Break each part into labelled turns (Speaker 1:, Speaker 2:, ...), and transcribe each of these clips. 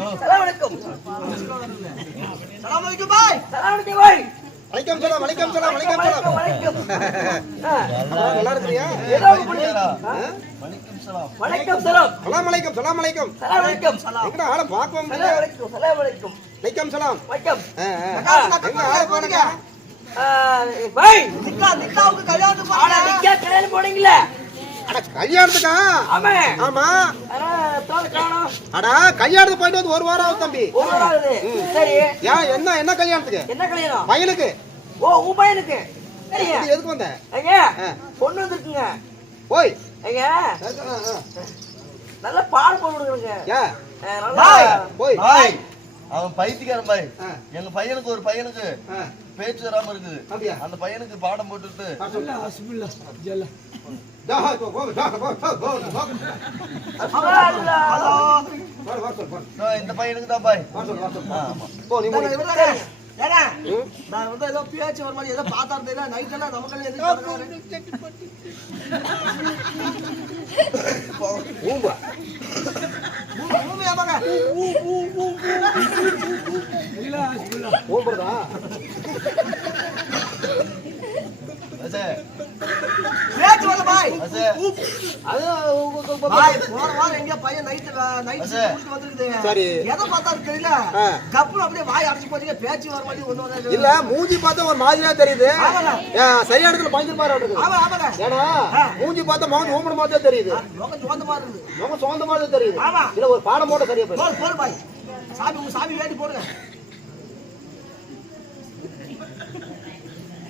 Speaker 1: சலாம் வலைக்கும்
Speaker 2: சலாம் அலைக்கும் பாய்.
Speaker 1: சலாம் வலைக்கும் பாய்.
Speaker 3: வணக்கம் சலாம் வணக்கம் சலாம் வணக்கம்
Speaker 1: வலைக்கும்
Speaker 3: சலாம்
Speaker 1: வலைக்கும் ஆ,
Speaker 3: நல்லா இருக்கிறியா?
Speaker 1: ஏதோ ஒரு புள்ளி. ஆ? வணக்கம் சலாம்.
Speaker 3: சலாம். அலைக்கும் சலாம் அலைக்கும்.
Speaker 1: சலாம் வலைக்கும்
Speaker 3: எங்கடா ஆளை
Speaker 1: சலாம் சலாம்
Speaker 3: வணக்கம் சலாம்.
Speaker 1: வணக்கம்.
Speaker 2: நக்கா,
Speaker 3: எங்க ஆளை
Speaker 1: பாய்.
Speaker 2: கல்யாணத்துக்கு
Speaker 1: கல்யாணம்
Speaker 3: கல்யாணத்துக்கா?
Speaker 1: ஆமா.
Speaker 3: ஆமா. அடா கல்யாணத்துக்கு போயிட்டு வந்து ஒரு வாரம் ஆகுது தம்பி.
Speaker 1: ஒரு ஆகுது. சரி.
Speaker 3: ஏன் என்ன என்ன கல்யாணத்துக்கு?
Speaker 1: என்ன கல்யாணம்?
Speaker 3: பையனுக்கு.
Speaker 1: ஓ உன் பையனுக்கு. சரிங்க
Speaker 3: எதுக்கு வந்த?
Speaker 1: ஐயா. பொண்ணு வந்துருக்குங்க.
Speaker 3: போய்.
Speaker 1: ஐயா. நல்ல பாடம் போடுங்க
Speaker 3: ஏன்
Speaker 1: நல்லா
Speaker 3: போய்.
Speaker 4: பாய். அவன் பைத்தியக்காரன் பாய். எங்க பையனுக்கு ஒரு பையனுக்கு பேச்சு வராம இருக்குது.
Speaker 3: அப்படியா?
Speaker 4: அந்த பையனுக்கு பாடம் போட்டுட்டு இந்த பையனுக்கு தான் பாய்.
Speaker 2: நான் வந்து ஏதோ பேச்சு வர மாதிரி ஏதோ பார்த்தா தெரியல நைட் எல்லாம் நமக்கு எதுக்கு பண்றாரு?
Speaker 3: ஊம்பா.
Speaker 2: பூ- பூமியா பாக்க
Speaker 3: ஊம்புறதா?
Speaker 2: பேச்சு வரல பாய்.
Speaker 3: அது.
Speaker 2: போன வாரம் எங்கேயோ பையன் நைட்டு நைட்டு. கூட்டிட்டு வந்திருக்குது.
Speaker 3: சரி.
Speaker 2: எதை பார்த்தாரு தெரியல?
Speaker 3: ஆ.
Speaker 2: கப்புனு அப்படியே வாய் அடைச்சு போச்சுங்க பேச்சு வர மாதிரி ஒண்ணு
Speaker 3: இல்ல மூஞ்சி பார்த்தா ஒரு மாதிரியா தெரியுது. சரியான இடத்துல பயந்துருப்பாரு இருக்குது
Speaker 2: ஆமா ஆமாங்க
Speaker 3: ஏன்னா. மூஞ்சி பார்த்தா மகன் மாதிரியே தெரியுது.
Speaker 2: முகம் சோந்த மாதிரி இருக்குது.
Speaker 3: மகன் சொந்த மாதிரி தெரியுது.
Speaker 2: ஆமா.
Speaker 3: இல்ல ஒரு பாடம் போட்ட சரியா போயிடும்.
Speaker 2: போடு போடு பாய். சாமி உங்க சாமி வேண்டி போடுங்க.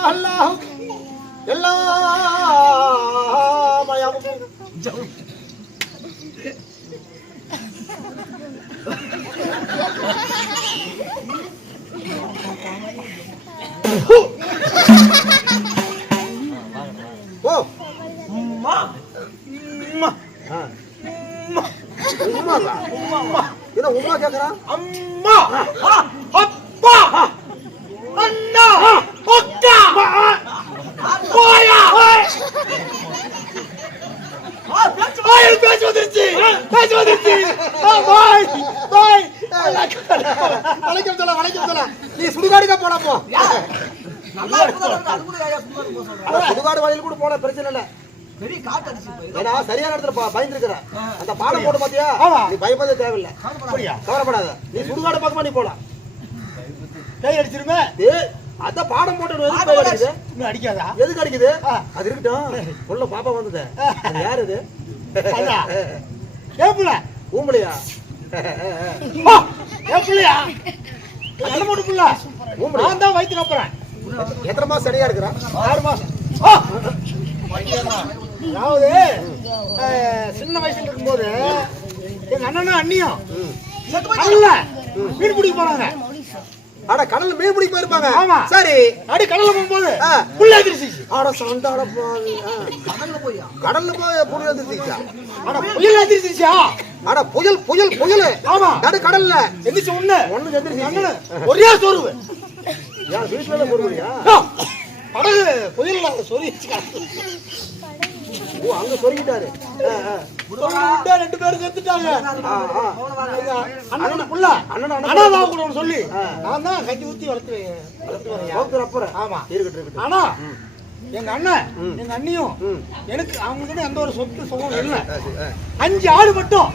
Speaker 4: அவரு ஓதுறாரு
Speaker 3: அல்லாஹ் அல்லாஹ் அல்லாஹ் அக்பர் அல்லாஹ் அக்பர் அல்லாஹ் அல்லாஹ் எல்லா மயமும் ஓ
Speaker 2: அம்மா
Speaker 3: ஆ. உம்மாக்கா? என்ன உம்மா கேக்குறான்
Speaker 2: அம்மா அப்பா அண்ணா அக்கா போயா பேச்சு பேச்சு வந்துருச்சு பேச்சு வந்துருச்சு
Speaker 3: பாய் பாய் வணக்கம் சொல்ல வணக்கம் சொல்ல நீ சுடுகாடுக்கா போனா போ
Speaker 2: நல்லா இருக்குதா அது கூட ஐயா சும்மா போக சொல்றேன்
Speaker 3: அட, சுடுகாடு வழியில் கூட போன பிரச்சனை இல்ல
Speaker 2: பெரிய காட்டு அடிச்சு போய்
Speaker 3: ஏன்னா சரியான இடத்துல பா- பயந்துருக்கிற. அந்த பாடம் போட்டு பாத்தியா? நீ பயப்படவே தேவையில்லை. கவலைப்படாத. நீ சுடுகாடு பக்கமா நீ போலாம்.
Speaker 5: கை அடிச்சிருமே.
Speaker 3: அதான் பாடம் போட்டு அடிக்குது?
Speaker 5: அடிக்காதா?
Speaker 3: எதுக்கு அடிக்குது? அது இருக்கட்டும். உள்ள பாப்பா வந்தது அது யாரு இது
Speaker 5: ஆ, ஏன் புள்ளையா? நல்ல மூடு புள்ள? நான் தான் வயிற்று நப்புறேன்
Speaker 3: எத்தனை மாசம் சரியா இருக்கிறா
Speaker 5: ஆறு மாசம்! அதாவது சின்ன வயசுல இருக்கும்போது எங்க அண்ணனும் அண்ணியும் கடல்ல மீன் பிடிக்க போனாங்க.
Speaker 3: அட கடல்ல மீன் பிடிக்க போயிருப்பாங்க.
Speaker 5: ஆமா.
Speaker 3: சரி.
Speaker 5: அடி கடல்ல போகும்போது. புள்ள எதிர்ச்சிச்சு
Speaker 3: ஆட சண்டாட ஆ.
Speaker 2: கடல்ல போயா?
Speaker 3: கடல்ல போய் புயல் வந்துருச்சா
Speaker 5: அட புயல் எதிர்ச்சிச்சா
Speaker 3: அட புயல் புயல் புயல்.
Speaker 5: ஆமா.
Speaker 3: நடு கடல்ல.
Speaker 5: எந்திரிச்சு ஒண்ணு.
Speaker 3: ஒண்ணு எந்திரிச்சு.
Speaker 5: அண்ணனு ஒரே சோர்வு.
Speaker 3: யார் வீட்டுல
Speaker 5: ஆ, படகு புயல் சொல்லி
Speaker 3: ஓ அங்க சொல்லிட்டாரு
Speaker 5: ரெண்டு பேரும் செத்துட்டாங்க. அண்ணன் புள்ள.
Speaker 3: அண்ணன் அண்ணன்
Speaker 5: அனாதா கூட சொல்லி நான் தான் கட்டி ஊத்தி வளர்த்து வளர்த்து வரேன்
Speaker 3: வகுத்து அப்புறம்
Speaker 5: ஆமா.
Speaker 3: இருக்கட்டும் இருக்கட்டும்.
Speaker 5: ஆனா எங்க அண்ணன். எங்க அண்ணியும். எனக்கு அவங்களுக்கு எந்த ஒரு சொத்து சுகம் இல்லை. அஞ்சு ஆடு மட்டும்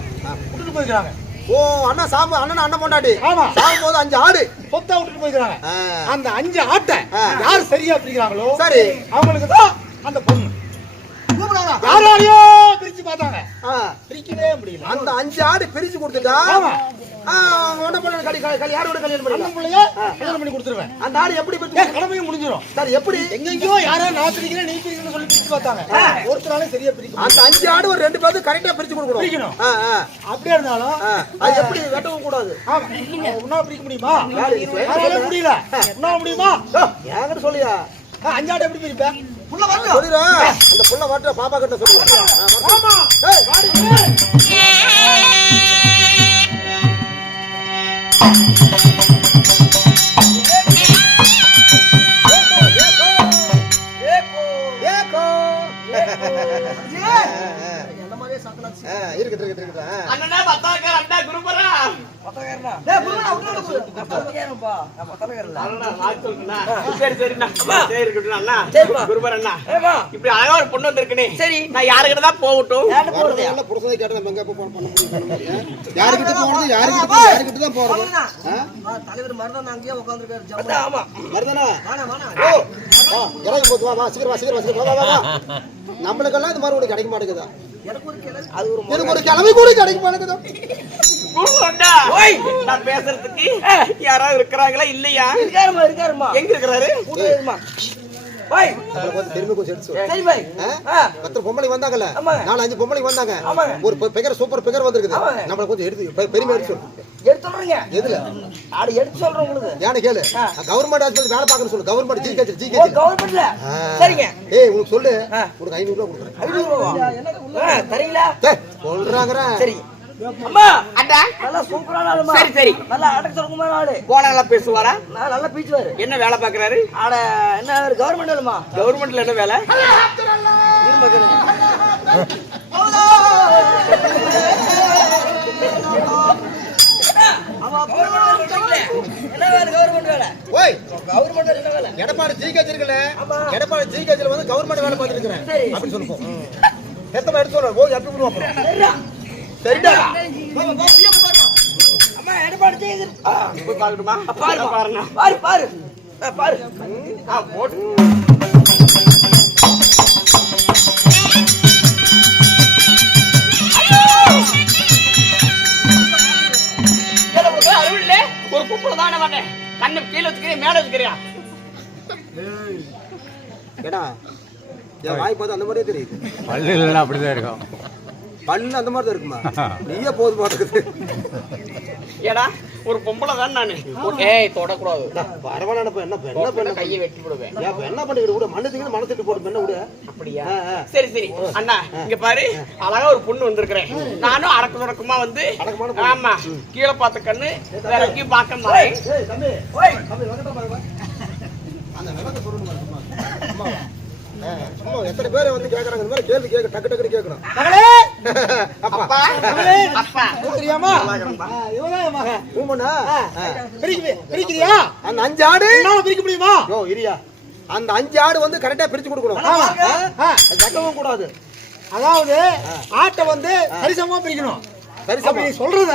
Speaker 5: விட்டுட்டு போயிருக்காங்க
Speaker 3: ஓ அண்ணா சாம்பு அண்ணன் அண்ணன் பொண்டாட்டி.
Speaker 5: ஆமா.
Speaker 3: சாகும் போது அஞ்சு ஆடு.
Speaker 5: சொத்தா விட்டுட்டு போயிருக்காங்க. அந்த அஞ்சு ஆட்டை. யார் சரியா பிரிக்கிறாங்களோ
Speaker 3: சரி.
Speaker 5: அவங்களுக்கு தான் அந்த பொண்ணு.
Speaker 2: கூப்பிடாதா
Speaker 5: யாராலையோ பிரிச்சு பார்த்தாங்க. பிரிக்கவே முடியல.
Speaker 3: அந்த அஞ்சு ஆடு பிரிச்சு கொடுத்துட்டா? உன்னை பொண்ணு கல்யாணம் கல்யாணம் யாரோட கல்யாணம்
Speaker 5: பிள்ளைய பண்ணி கொடுத்துருவேன்.
Speaker 3: அந்த ஆடு எப்படி பிரிச்சு
Speaker 5: கடமையும் முடிஞ்சிடும்
Speaker 3: சார் எப்படி?
Speaker 5: எங்கெங்கயோ யாரோ நான் பிரிக்கிறேன் நீ பிரிக்கிறேன்னு சொல்லி பிரிச்சு பார்த்தாங்க. ஒருத்தராலே சரியா பிரிக்க முடியல.
Speaker 3: அந்த அஞ்சு ஆடு ஒரு ரெண்டு பேருக்கு கரெக்டா பிரிச்சு கொடுக்கணும்.
Speaker 5: பிரிக்கணும். அப்படியே இருந்தாலும்.
Speaker 3: அது எப்படி? வெட்டவும் கூடாது.
Speaker 5: ஆமா. உன்னால பிரிக்க முடியுமா? முடியல. உன்னால முடியுமா?
Speaker 3: ஏங்கிட்ட சொல்லியா?
Speaker 5: அஞ்சாடு எப்படி பிரிப்பேன்
Speaker 2: உள்ள வரணும்
Speaker 3: சொல்லிடுறா அந்த புள்ள வாட்ட பாப்பா கிட்ட சொல்லு ஆ, வா.
Speaker 5: ஆமா
Speaker 3: ஏய்,
Speaker 1: பத்தாக்கார அண்ணா குருபரா
Speaker 2: டேய் புருவனா உள்ள உள்ள பத்தலகாரன்பா நான் பத்தலகாரல
Speaker 1: அண்ணா நான் சொல்றேன்னா சரி சரி இருக்கட்டும் அண்ணா.
Speaker 2: சரிப்பா.
Speaker 1: குருபர் அண்ணா.
Speaker 2: ஏமா
Speaker 1: இப்படி அழகா ஒரு பொண்ணு வந்திருக்குனே.
Speaker 2: சரி.
Speaker 1: நான் யாருக்கிட்ட தான் போகட்டும்?
Speaker 2: யாரு போறது?
Speaker 3: எல்லாம் புருஷனை கேட்டா நம்ம எங்க போய் பண்ண முடியும், பண்ண தான் போறது?
Speaker 2: தலைவர் மருதன் அங்கேயே உட்காந்துருக்காரு ஜம்மு ஆமா
Speaker 3: வருதானா
Speaker 2: வாணா வாணா
Speaker 3: ஓ வா இறங்கி வா சீக்கிரம் வா சீக்கிரம் வா சீக்கிரம் வா வா வா. நம்மளுக்கெல்லாம் இந்த மாதிரி ஒரு கிடைக்க மாட்டேங்குதா
Speaker 2: எனக்கு ஒரு கிளவி. அது ஒரு
Speaker 3: எனக்கு ஒரு கிழமை கூட கிடைக்க மாட்டேங்குதா
Speaker 1: நான் பேசுறதுக்கு யாராவது இருக்கிறாங்களா இல்லையா?
Speaker 2: இருக்காருமா இருக்காருமா
Speaker 1: எங்க இருக்கிறாரு?
Speaker 2: கூட இருமா? பாய்.
Speaker 3: நம்மளுக்கு வந்து பெருமை கொஞ்சம் எடுத்து சொல்லு.
Speaker 2: சரி பாய்.
Speaker 3: ஆ?
Speaker 2: ஆ.
Speaker 3: பத்து பொம்பளை வந்தாங்கல்ல. நாலு அஞ்சு பொம்பளை வந்தாங்க. ஒரு பெகர் சூப்பர் பெகர் வந்திருக்குது. நம்மள கொஞ்சம் எடுத்து பெருமை எடுத்து
Speaker 2: எடுத்து சொல்றீங்க?
Speaker 3: எதுல?
Speaker 2: ஆடு எடுத்து சொல்றேன் உங்களுக்கு.
Speaker 3: யானை கேளு. கவர்மெண்ட் ஹாஸ்பிட்டல் வேலை பார்க்கணும் சொல்லு. கவர்மெண்ட் ஜி கேச்சு ஜி
Speaker 2: ஓ
Speaker 3: கேச்சு
Speaker 2: கவர்மெண்ட்ல சரிங்க.
Speaker 3: ஏய் உனக்கு சொல்லு. உனக்கு ஐநூறு ரூபா கொடுக்குறேன்.
Speaker 2: ஐநூறு ரூபா தரீங்களா?
Speaker 3: சொல்றாங்கறேன்
Speaker 2: சரி. அம்மா!
Speaker 1: அண்ணா!
Speaker 2: நல்லா சூப்பரான ஆளுமா?
Speaker 1: சரி, சரி.
Speaker 2: நல்லா அடக்க சொல்லுமா ஆளு.
Speaker 1: போன நல்லா பேசுவாரா?
Speaker 2: நான் நல்லா பீச்சுவாரு
Speaker 1: என்ன வேலை பாக்குறாரு
Speaker 2: ஆட என்ன கவர்மெண்ட் ஆளுமா
Speaker 1: கவர்மெண்ட்ல என்ன வேலை?
Speaker 2: இருமா கேளுங்க. ஆமா, government வேலை. என்ன வேலை கவர்மெண்ட் வேலை?
Speaker 3: ஓய்!
Speaker 2: கவர்மெண்ட் என்ன வேலை?
Speaker 3: எடப்பாடி ஜி கேச்சு இருக்குல்ல?
Speaker 2: ஆமா.
Speaker 3: எடப்பாடி ஜி கேச்சில் வந்து கவர்மெண்ட் வேலை
Speaker 2: சரி.
Speaker 3: அப்படின்னு சொல்லு போ எத்தனை எடுத்து சொல்றேன் எப்படி அப்புறம்
Speaker 2: சரிடா. அம்மா எடப்பாடி
Speaker 1: போய். பாருண்ணா
Speaker 2: பாரு பாரு. பாரு.
Speaker 1: ஆ, போட்டு இதுல ஒரு அருள்ல? ஒரு குப்பை தானே வந்தேன். கண்ணு கீழே வச்சுக்கிறேன் மேல வச்சுக்கிறியா
Speaker 3: ஏடா என் வாய் பார்த்து அந்த மாதிரியே தெரியுது.
Speaker 6: பல்லு இல்லைன்னா அப்படிதான் இருக்கும்.
Speaker 3: பல்லு அந்த மாதிரி தான் இருக்குமா? நீயே போது மாட்டேங்குது
Speaker 1: ஏடா ஒரு பொம்பளை தான் நானு. ஏய் தொடக்கூடாது.
Speaker 3: பரவாயில்ல என்ன என்ன பண்ண?
Speaker 1: கையை வெட்டி விடுவேன்.
Speaker 3: என்ன பண்ணிக்கிட்டு விட மண்ணு தூக்கி மண்ணு திட்டு போட்டு என்ன விட?
Speaker 1: அப்படியா. சரி சரி. அண்ணா இங்க பாரு. அழகா ஒரு பொண்ணு வந்திருக்கிறேன். நானும் அடக்கு தொடக்கமா வந்து
Speaker 3: பொண்ணு.
Speaker 1: ஆமா கீழே பார்த்த கண்ணு வேற எங்கேயும் பார்க்க மாட்டேன்.
Speaker 3: எத்தனை பேர் வந்து கேக்குறாங்க இந்த மாதிரி கேள்வி கேட்க டக்கு டக்குன்னு கேட்கணும்.
Speaker 5: மகளே!
Speaker 3: அப்பா.
Speaker 1: அப்பா.
Speaker 5: தெரியாமா இவதான் மகன். பிரிக்க பிரிக்கிறியா
Speaker 3: அந்த அஞ்சு ஆடு?
Speaker 5: என்னால பிரிக்க முடியுமா?
Speaker 3: யோ இரியா. அந்த அஞ்சு ஆடு வந்து கரெக்டா பிரிச்சு கொடுக்கணும். வெட்டவும் கூடாது.
Speaker 5: அதாவது ஆட்டை வந்து சரிசமமா பிரிக்கணும்.
Speaker 3: சரிசமமா.
Speaker 5: அப்படி நீ சொல்றத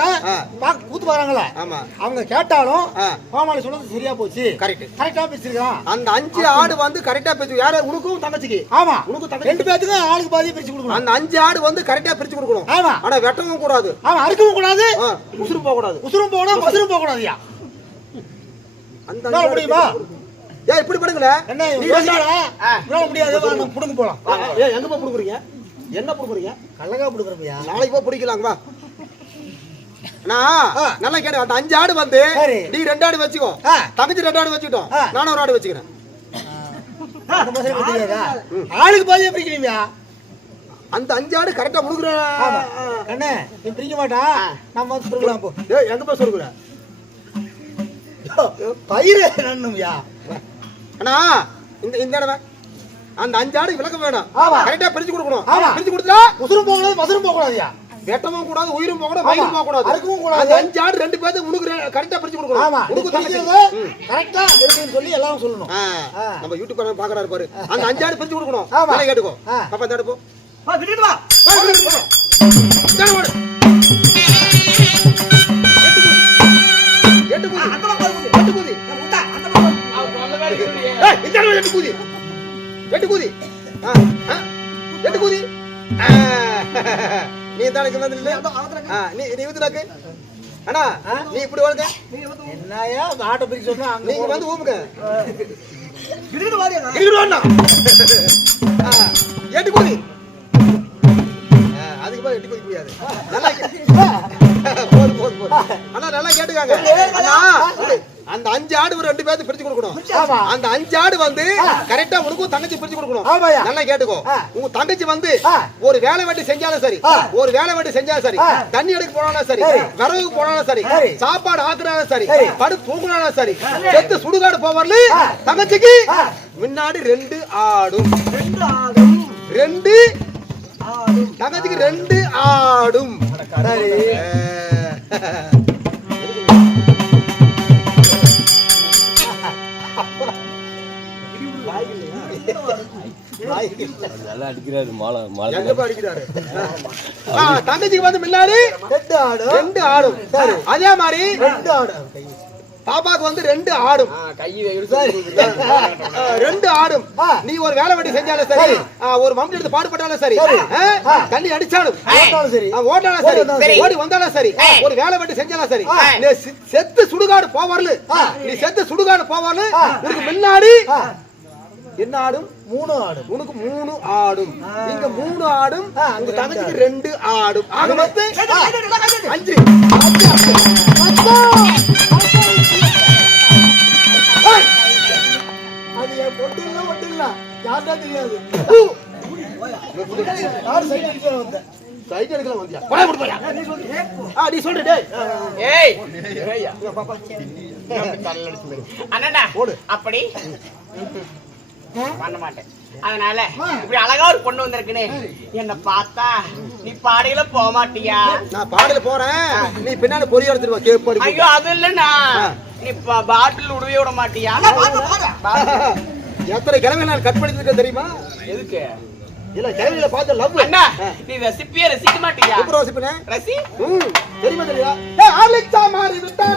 Speaker 5: கூத்து பாருங்களே
Speaker 3: ஆமா.
Speaker 5: அவங்க கேட்டாலும். கோமாளி சொன்னது சரியா போச்சு.
Speaker 3: கரெக்ட்
Speaker 5: கரெக்டா பிரிச்சிருக்கான்
Speaker 3: அந்த அஞ்சு ஆடு வந்து கரெக்டா பிரிச்சு யார? உனக்கும் தங்கச்சிக்கு.
Speaker 5: ஆமா.
Speaker 3: உனக்கு தங்கச்சி
Speaker 5: ரெண்டு பேத்துக்கும் ஆளுக்கு பாதி பிரிச்சு கொடுக்கணும்.
Speaker 3: அந்த அஞ்சு ஆடு வந்து கரெக்டா பிரிச்சு கொடுக்கணும்.
Speaker 5: ஆமா.
Speaker 3: ஆனா வெட்டவும் கூடாது.
Speaker 5: ஆமா அறுக்கவும் கூடாது.
Speaker 3: உசுறு போக கூடாது
Speaker 5: உசுரும் போகணும் மசுரும் போக கூடாதுயா
Speaker 3: அந்த
Speaker 5: முடியுமா?
Speaker 3: ஏன் இப்படி பண்ணுங்களே.
Speaker 5: என்ன முடியாது. புடுங்க போலாம்.
Speaker 3: ஏன் எங்க போய் புடுக்குறீங்க என்ன புடுக்குறீங்க
Speaker 5: கள்ளகா புடுக்குறப்பையா
Speaker 3: நாளைக்கு போய் பிடிக்கலாங்க வா. அண்ணா,
Speaker 5: ஆ.
Speaker 3: நல்லா கேடு அந்த அஞ்சு ஆடு வந்து. நீ ரெண்டு ஆடு வச்சுக்கோ. தங்கச்சி ரெண்டு ஆடு வச்சுக்கிட்டோம். நானும் ஒரு ஆடு வச்சுக்கிறேன்.
Speaker 5: ஆளுக்கு பாதியா பிரிக்கிறீங்க
Speaker 3: அந்த அஞ்சு ஆடு கரெக்டா முழுக்குறேன்
Speaker 5: ஆமா. கண்ணே நீ பிரிக்க மாட்டா? நம்ம வந்து பிரிக்கலாம் போ.
Speaker 3: எங்க போய் சொல்லுக்குறேன்
Speaker 5: பயிர் நன்னும்யா
Speaker 3: அண்ணா இந்த இந்த இடமே அந்த அஞ்சு ஆடு விளக்கம் வேணும். கரெக்டா பிரிச்சு கொடுக்கணும். பிரிச்சு கொடுத்தா
Speaker 5: உசுரும் போக கூடாது மசுரும் போக
Speaker 3: வெட்டவும் கூடாது உயிரும் போக கூடாது போக கூடாது
Speaker 5: அறுக்கவும் கூடாது.
Speaker 3: அந்த அஞ்சு ஆடு ரெண்டு பேருக்கு உனக்கு கரெக்டா பிரிச்சு கொடுக்கணும்
Speaker 5: ஆமா
Speaker 3: உனக்கு
Speaker 5: பிரிக்கிறது கரெக்டா இருக்குன்னு சொல்லி எல்லாரும் சொல்லணும்.
Speaker 3: நம்ம யூடியூப் சேனல் பாக்குறாரு பாரு அந்த அஞ்சு ஆடு பிரிச்சு கொடுக்கணும்
Speaker 5: ஆமா.
Speaker 3: கேட்டுக்கோ. பாப்பா இந்த ஆடு போ
Speaker 2: வா விட்டுட்டு வா
Speaker 3: வா, போ. ஓடு. எட்டு கூதி.
Speaker 2: அந்த பக்கம் போகுது.
Speaker 3: எட்டு கூதி.
Speaker 2: நான் முட்டா, அந்த பக்கம் போகுது.
Speaker 1: அவன் சொன்ன மாதிரி இல்லையே.
Speaker 3: ஏய், இந்த ஆடு எட்டு கூதி. எட்டு கூதி. ஆ, ஆ, எட்டு கூதி. ஆ, நீ
Speaker 2: அவத்துல
Speaker 3: ஆ, நீ நீ ஊத்துனாக்கு அண்ணா நீ இப்படி வாங்க
Speaker 5: என்னையா மாட்டை பிரிக்க சொன்னா
Speaker 3: நீங்க வந்து ஊமுங்க
Speaker 2: திடீர்னு வாரியாங்க
Speaker 3: இருடுவாண்ணா எட்டு கோடி அதுக்கு மேல எட்டு கோடி முடியாது நல்லா போதும் போதும் போதும் அண்ணா நல்லா கேட்டுக்காங்க. அண்ணா அந்த அஞ்சு ஆடு ஒரு ரெண்டு பேர்த்து பிரிச்சு கொடுக்கணும். அந்த அஞ்சு ஆடு வந்து கரெக்டா உனக்கும் தங்கச்சி பிரிச்சு கொடுக்கணும். நல்லா கேட்டுக்கோ. உங்க தங்கச்சி வந்து. ஒரு வேலை வெட்டி செஞ்சாலும் சரி. ஒரு வேலை வெட்டி செஞ்சாலும் சரி. தண்ணி எடுக்க போனாலும் சரி
Speaker 5: சரி.
Speaker 3: விறகு போனாலும் சரி. சாப்பாடு ஆக்குனாலும் சரி. படு தூங்குனாலும் சரி செத்து சுடுகாடு போவார்ல. தங்கச்சிக்கு. முன்னாடி ரெண்டு ஆடும்
Speaker 2: ரெண்டு ஆடும்
Speaker 3: ரெண்டு தங்கச்சிக்கு ரெண்டு ஆடும்
Speaker 5: சரி
Speaker 3: அஹ்.
Speaker 4: அடிக்கிறாரு மாலை மாலை.
Speaker 3: அடிக்கிறாரு? தங்கச்சிக்கு முன்னாடி
Speaker 5: ரெண்டு ஆடும்.
Speaker 3: ரெண்டு ஆடும்.
Speaker 5: சரி.
Speaker 3: அதே மாதிரி
Speaker 5: ரெண்டு ஆடும்.
Speaker 3: பாப்பாக்கு வந்து ரெண்டு ஆடும். ரெண்டு ஆடும். நீ ஒரு வேலை வெட்டி செஞ்சாலும் சரி. ஒரு மம்பி எடுத்து பாடுபட்டாலும் சரி. தண்ணி அடிச்சாலும்.
Speaker 5: ஓட்டாலும் சரி.
Speaker 3: ஓட்டாலும்
Speaker 5: ஓடி வந்தாலும்
Speaker 3: சரி. ஓடி வந்தாலும் சரி. ஒரு வேலை வெட்டி செஞ்சாலும் சரி. நீ செத்து சுடுகாடு போவார்ல. நீ செத்து சுடுகாடு போவார்ல முன்னாடி என்ன ஆடும்?
Speaker 5: மூணு ஆடும்.
Speaker 3: உனக்கு மூணு ஆடும். இங்க மூணு ஆடும் உங்க
Speaker 5: அங்க
Speaker 3: தங்கச்சிக்கு ரெண்டு ஆடும். ஆக மொத்தம் அஞ்சு.
Speaker 5: அது என் பொட்டு இல்ல இல்ல தெரியாது. சைட்
Speaker 3: வந்தியா? கொலை நீ டேய்.
Speaker 1: ஏய்! அண்ணா. அப்படி. பண்ண மாட்டேன். அதனால இப்படி அழகா ஒரு பொண்ணு வந்திருக்குனே என்ன பார்த்தா நீ பாடையில போக மாட்டியா?
Speaker 3: நான் பாடல போறேன். நீ பின்னாடி பொறி எடுத்துட்டு கேப்பாடி
Speaker 1: ஐயோ அது இல்லண்ணா. நீ பாட்டில் விடவே விட மாட்டியா?
Speaker 3: எத்தனை கிழமை நான் கட் பண்ணிட்டு தெரியுமா?
Speaker 1: எதுக்கு?
Speaker 3: இல்ல கிழமையில பார்த்த லவ்
Speaker 1: அண்ணா நீ ரசிப்பியே ரசிக்க மாட்டியா?
Speaker 3: சூப்பர் வாசிப்பனே
Speaker 1: ரசி.
Speaker 3: ம் தெரியுமா தெரியா ஆலிச்சா மாறி விட்டா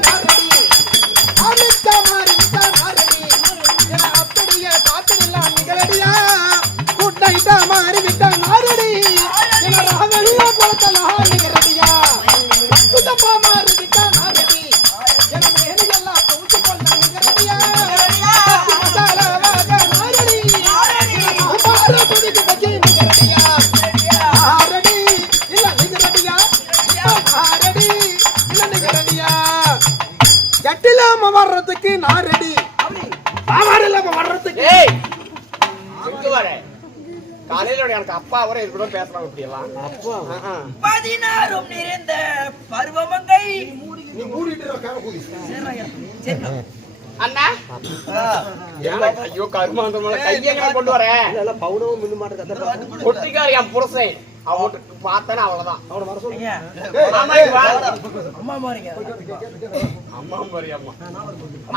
Speaker 3: ஆலிச்சா மாறி விட்டா காத்திரலாம் நிகழடியா குட் நைட்டா மாறி நாரடி.
Speaker 1: அப்பா வர இது கூட எல்லாம்
Speaker 3: ஆ, ஆ.
Speaker 2: பதினாறும் நிறைந்த பருவமங்கை.
Speaker 3: நீ மூடிட்டு
Speaker 1: அண்ணா? ஐயோ கருமாந்தமான கையங்க கொண்டு வரேன்
Speaker 3: இதெல்லாம் பவுனவும் மின்னு மாட்டேன் கத்த
Speaker 1: ஒட்டிக்கார் என் புருஷன். அவன் பார்த்தேன்னா அவ்வளவுதான்.
Speaker 3: அவன வர சொல்லு.
Speaker 1: ஆமா, இங்க வா.
Speaker 2: அம்மா மாறிங்க.
Speaker 1: அம்மா பாரு, அம்மா.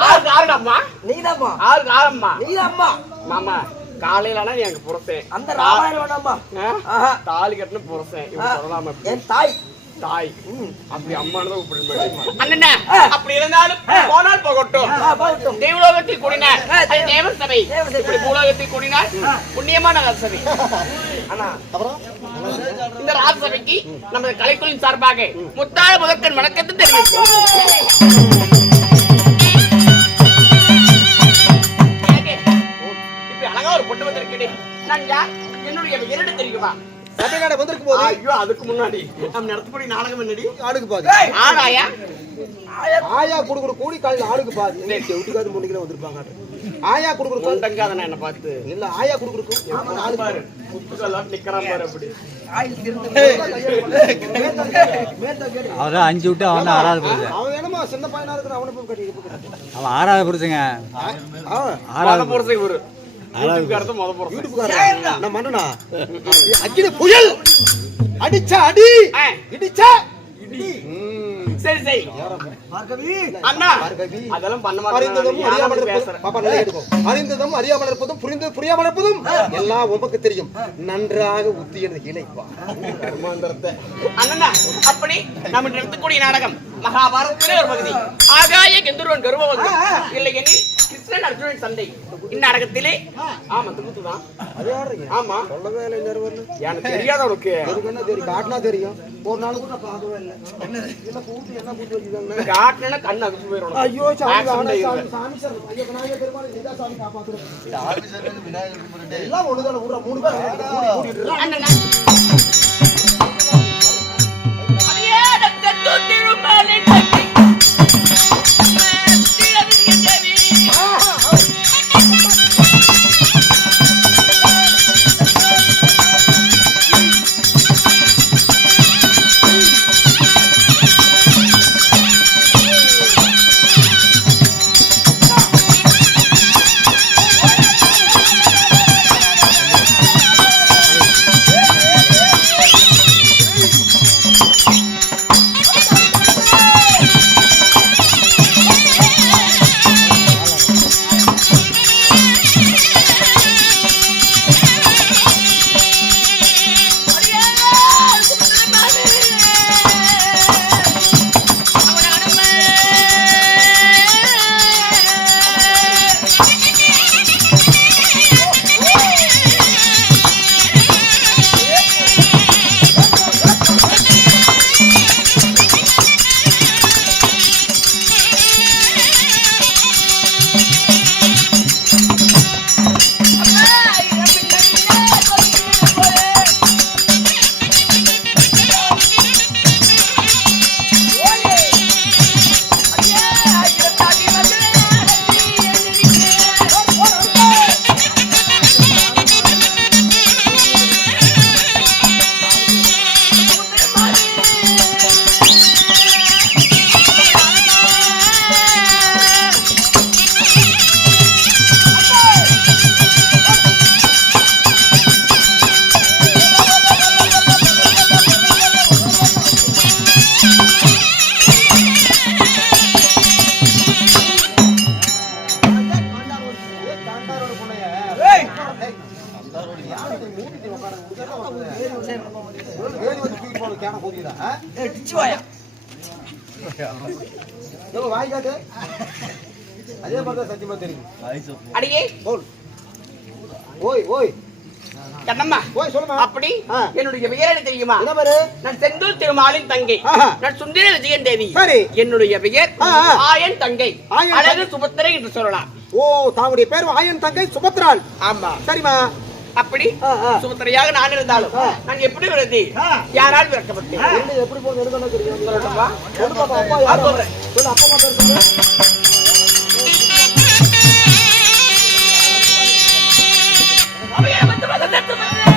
Speaker 1: ஆறுக்கு ஆறுடா அம்மா.
Speaker 2: நீதாம்மா.
Speaker 1: ஆறுக்கு ஆறம்மா
Speaker 2: நீதாம்மா.
Speaker 1: மாமா. காலையிலனா நீ எனக்கு புருஷன்
Speaker 2: அந்த ராமாயணம்? ஆஹா.
Speaker 1: தாலி கட்டின இவன் சொல்லலாம.
Speaker 2: என் தாய்.
Speaker 1: தாய். அப்படி அம்மானு தான் அண்ணா அப்படி இருந்தாலும் போனால் போகட்டும். தேவலோகத்தில் கூடினார் தேவ சபை. இப்படி பூலோகத்தில் கூடினார் புண்ணியமான சபை
Speaker 3: அண்ணா. அப்புறம்?
Speaker 1: இந்த ராஜசபைக்கு நமது கலைக்குழுவின் சார்பாக முத்தாழ முதற்கன் வணக்கத்தை தெரிவிக்கும் இப்படி அழகா ஒரு பொண்ணு வந்திருக்கே நான் யார்? என்னுடைய இரண்டு தெரியுமா?
Speaker 3: சட்டைக்காட வந்திருக்கும் போது
Speaker 1: ஐயோ அதுக்கு முன்னாடி. நம்ம நடத்தக்கூடிய நாடகம் என்னடி?
Speaker 3: ஆளுக்கு பாதி.
Speaker 1: ஆடாயா?
Speaker 3: ஆயா. குடுக்குற கூலி காலையில ஆளுக்கு பாதி. வந்திருப்பாங்க. ஆயா குடுக்குற கூலி-
Speaker 1: முண்டங்காதன என்ன பார்த்து.
Speaker 3: இல்ல ஆயா குடுக்குற ஆளுக்கு
Speaker 1: பாரு. முத்துக்கெல்லாம் நிக்கிறான் பாரு அப்படி.
Speaker 6: அஞ்சு விட்டு அவன் ஆறாவது புருஷன்
Speaker 3: அவன் என்னமோ சின்ன பையனா இருக்கிற அவனை போய் கட்டி கட்டி
Speaker 6: அவன் ஆறாவது
Speaker 1: மொத
Speaker 6: ஆறாவது
Speaker 1: புருஷன்
Speaker 3: அக்கினி புயல். அடிச்சா அடி. இடிச்சா
Speaker 1: சரி சரி. அண்ணா. அதெல்லாம் பண்ண
Speaker 3: அறிந்ததும்
Speaker 1: மாட்டேன்
Speaker 3: அறியாமல் இருப்பதும். அறிந்ததும் அறியாமல் புரிந்து புரியாமல் இருப்பதும் எல்லாம் உமக்கு தெரியும். நன்றாக உத்தி எனது
Speaker 1: அண்ணா அப்படி நம்ம நடத்தக்கூடிய நாடகம் மகாபாரதத்திலே ஒரு பகுதி. ஆகாய கெந்துருவன் கருவம் இல்லை எனில் கிருஷ்ணன் அர்ஜுனன் சண்டை இந்நாடகத்திலே ஆமா
Speaker 3: ஆடுறீங்க
Speaker 1: ஆமா.
Speaker 3: சொல்லவே இல்லை நேரம் வரணும்
Speaker 1: எனக்கு தெரியாத உனக்கு?
Speaker 3: என்ன தெரியும்? காட்டினா தெரியும். ஒரு நாள் கூட பார்க்கவே இல்லை. என்ன? கூட்டு என்ன கூட்டு வச்சுக்காங்க
Speaker 1: காட்டுனா கண்ணு அடிச்சு போயிடும்
Speaker 3: ஐயோ சாமி சாமி சார் ஐயோ விநாயகர் பெருமாள் நீதா சாமி காப்பாத்துறேன் எல்லாம் ஒண்ணுதானே விடுற மூணு பேர்
Speaker 1: திருமலை
Speaker 3: சத்தியமா தெரியும்.
Speaker 1: அடியே.
Speaker 3: போல். ஓய் ஓய்.
Speaker 1: கண்ணம்மா
Speaker 3: ஓய் சொல்லுமா.
Speaker 1: அப்படி
Speaker 3: ஆ.
Speaker 1: என்னுடைய பெயர் என்ன தெரியுமா?
Speaker 3: என்ன பேரு?
Speaker 1: நான் செந்தூர் திருமாலின் தங்கை.
Speaker 3: ஆஹா.
Speaker 1: நான் சுந்தர விஜயன் தேவி
Speaker 3: சரி.
Speaker 1: என்னுடைய பெயர். ஆயன் தங்கை. அழகு. சுபத்திரை என்று சொல்லலாம்.
Speaker 3: ஓ தாவுடைய பேர் ஆயன் தங்கை சுபத்ராள்.
Speaker 1: ஆமா.
Speaker 3: சரிம்மா.
Speaker 1: அப்படி. சுபத்திரையாக நான் இருந்தாலும். நான் எப்படி விரதி. யாரால்
Speaker 3: எப்படி அப்பா அப்பா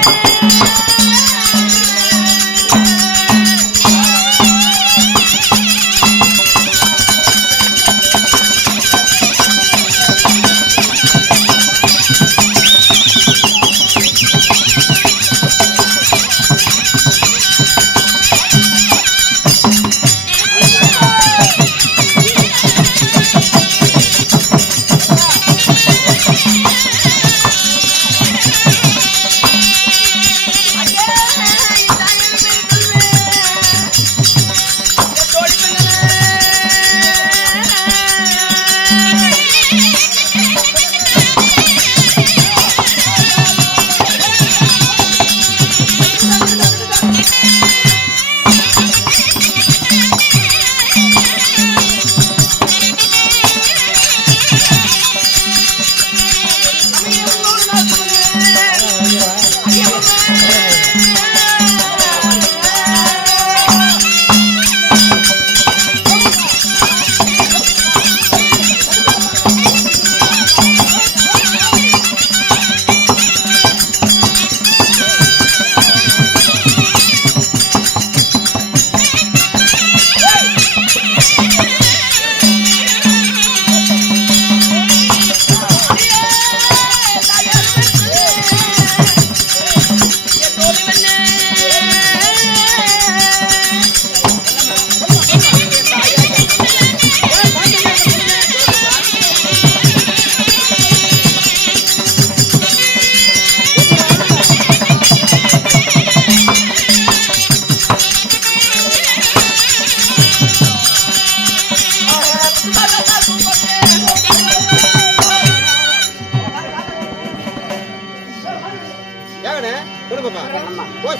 Speaker 1: Thank you.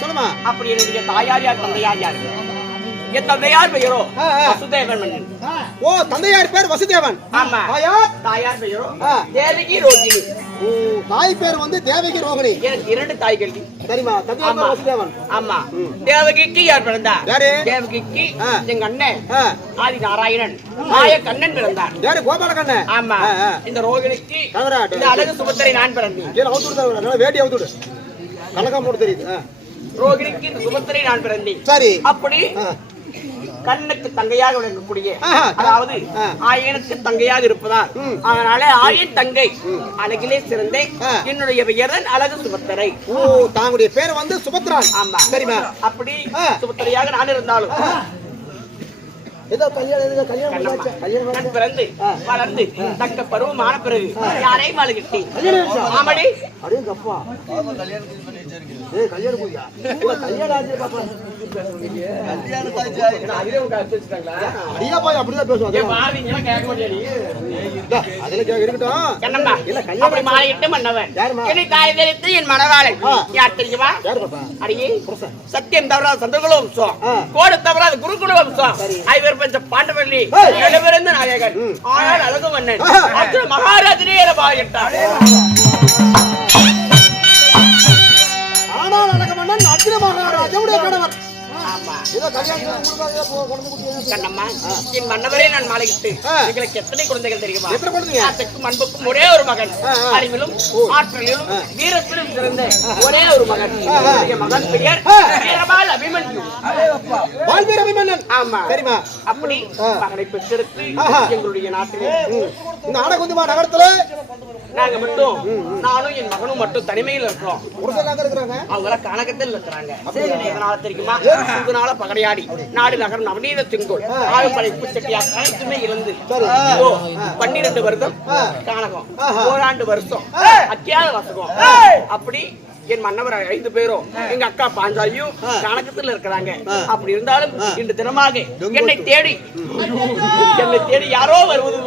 Speaker 1: சொல்லுமா. அப்படி என்னுடைய தாயார் யார் தந்தையார் யார்? என் தந்தையார் பெயரோ? சுத்தேவன்
Speaker 3: ஓ தந்தையார் பேர் வசுதேவன்.
Speaker 1: ஆமா.
Speaker 3: தாயார்
Speaker 1: தாயார் பெயரோ?
Speaker 3: ஆ.
Speaker 1: தேவகி ரோகிணி.
Speaker 3: ஓ தாய் பேர் வந்து தேவகி ரோகிணி.
Speaker 1: எனக்கு இரண்டு தாய்கள்.
Speaker 3: சரிம்மா தந்தையார்
Speaker 1: ஆமா.
Speaker 3: பேர் வசுதேவன்.
Speaker 1: ஆமா. தேவகிக்கு யார் பிறந்தார்
Speaker 3: யாரு?
Speaker 1: தேவகிக்கு. எங்க அண்ணன். ஆதி நாராயணன் நாய கண்ணன் பிறந்தார்.
Speaker 3: யாரு? கோபாலகண்ண
Speaker 1: ஆமா.
Speaker 3: ஆ, ஆ.
Speaker 1: இந்த ரோகிணிக்கு இந்த அழகு சுபத்திரை நான் பிறந்தேன்.
Speaker 3: கீழே அவுத்து வேட்டி அவுத்து கலக்கம் போட்டு தெரியுது.
Speaker 1: ரோகிணிக்கு இந்த சுபத்திரை நான் பிறந்தேன்.
Speaker 3: சரி.
Speaker 1: அப்படி
Speaker 3: ஆ.
Speaker 1: கண்ணுக்கு தங்கையாக விளங்கக்கூடிய. அதாவது. ஆயனுக்கு தங்கையாக இருப்பதால். அதனால ஆயன் தங்கை அழகிலே சிறந்தே. என்னுடைய பெயர்தான் அழகு சுபத்திரை.
Speaker 3: ஓ தாங்களுடைய பேர் வந்து சுபத்ரான்.
Speaker 1: ஆமா.
Speaker 3: சரிம்மா.
Speaker 1: அப்படி. சுபத்திரையாக நான் இருந்தாலும்.
Speaker 2: ஏதோ கல்யாணம் கல்யாணம்? கல்யாணம்
Speaker 1: பிறந்து வளர்ந்து தக்க பருவமான பிறகு யாரையும் ஆமாடி.
Speaker 2: கல்யாணம்
Speaker 1: என் மணவாளன்.
Speaker 3: ஆ.
Speaker 1: யார் தெரியுமா? அடியே, சத்தியம் தவறாத சந்திரகுல வம்சம். கோடு தவறாத குருகுல வம்சம். ஐவர் பஞ்ச பாண்டவர்களே,
Speaker 3: ஏய்.
Speaker 1: இடமிருந்து நாயகன். ஆனால் அழகு மன்னன். மகாராஜனே என பாடிட்டார்.
Speaker 3: ஆனால் அழகமன்னன் அர்ஜுன மகாராஜாவுடைய கணவர்
Speaker 1: கண்ணம்மா, என் மன்னவரே நான் மாலையிட்டு. எங்களுக்கு எத்தனை குழந்தைகள் தெரியுமா? ஆசைக்கும் அன்புக்கும் ஒரே ஒரு மகன். அறிவிலும் ஆற்றலிலும் வீரத்திலும் சிறந்த ஒரே ஒரு மகன். மகன் பெயர். வீரபால் அபிமன்யு.
Speaker 3: வாழ்வீர அபிமன்னன்
Speaker 1: ஆமா. அப்படி. மகனை பெற்றெடுத்து. எங்களுடைய நாட்டிலே.
Speaker 3: இந்த ஆடகுந்துமா நகரத்துல?
Speaker 1: நாங்க மட்டும் நானும் என் மகனும் மட்டும் தனிமையில் இருக்கிறோம். அவங்கள கணக்கத்தில் இருக்கிறாங்க. தெரியுமா? இதனால பகடையாடி நாடு நகர் நவநீத செங்கோல் ஆழ்மலை பூச்சட்டியா அனைத்துமே இருந்து பன்னிரண்டு வருடம் காணகம் ஓராண்டு வருஷம். அத்தியாத வசகம். அப்படி என் மன்னவர் ஐந்து பேரும் எங்க அக்கா பாஞ்சாலியும் கணக்கத்தில் இருக்கிறாங்க. அப்படி இருந்தாலும் இன்று தினமாக என்னை தேடி என்னை தேடி யாரோ வருவது